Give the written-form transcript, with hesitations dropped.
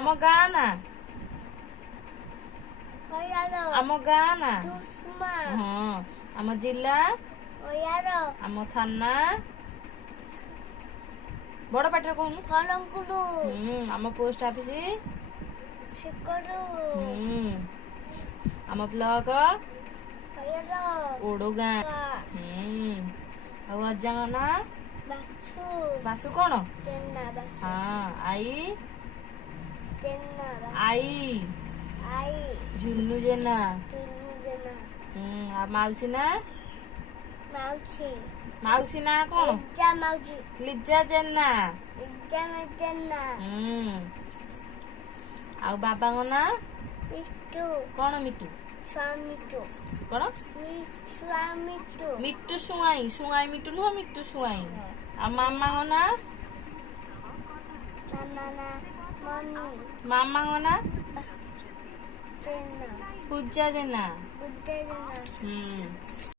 ଆମ ଗାଁ ନା Oyaro. ଆମ ଗାଁ ନା Tusma. ହଁ ଆମ ଜିଲ୍ଲା Oyaro. ଆମ ଥାନା ବଡ ପାଟିରେ କହୁନୁ Tholongkulu. ଆମ ପୋଷ୍ଟ ଅଫିସ Shikoru. ଆମ ବ୍ଲକ Oyaro. ଓଡଗାଁ Wa. ଆଉ ଅଜାଙ୍କ ନାଁ Basu. ବାସୁ କଣ Jenna basu. ହଁ ଆଈ Jenna basu. ଆଈ Ai. Jhunu Jena Tunu jenna. ଆଉ ମାଉସୀ ନା Mauchi. ମାଉସୀ ନାଁ କଣ Ejja mauchi. Liza Jena Ejja jenna. ଆଉ ବାବାଙ୍କ ନାଁ Mitu. କଣ ମିଟୁ Swamitu. କଣ Swamitu. ମିଟୁ ସୁଆଇଁ ସୁଆଇଁ ମିଟୁ ନୁହଁ ମିଟୁ ସୁଆଇଁ ଆଉ ମାମାଙ୍କ ନାଁ Mama na. Mommy. ମାମାଙ୍କ ନାଁ Jenna. ପୂଜା ଜେନା Buddha jenna.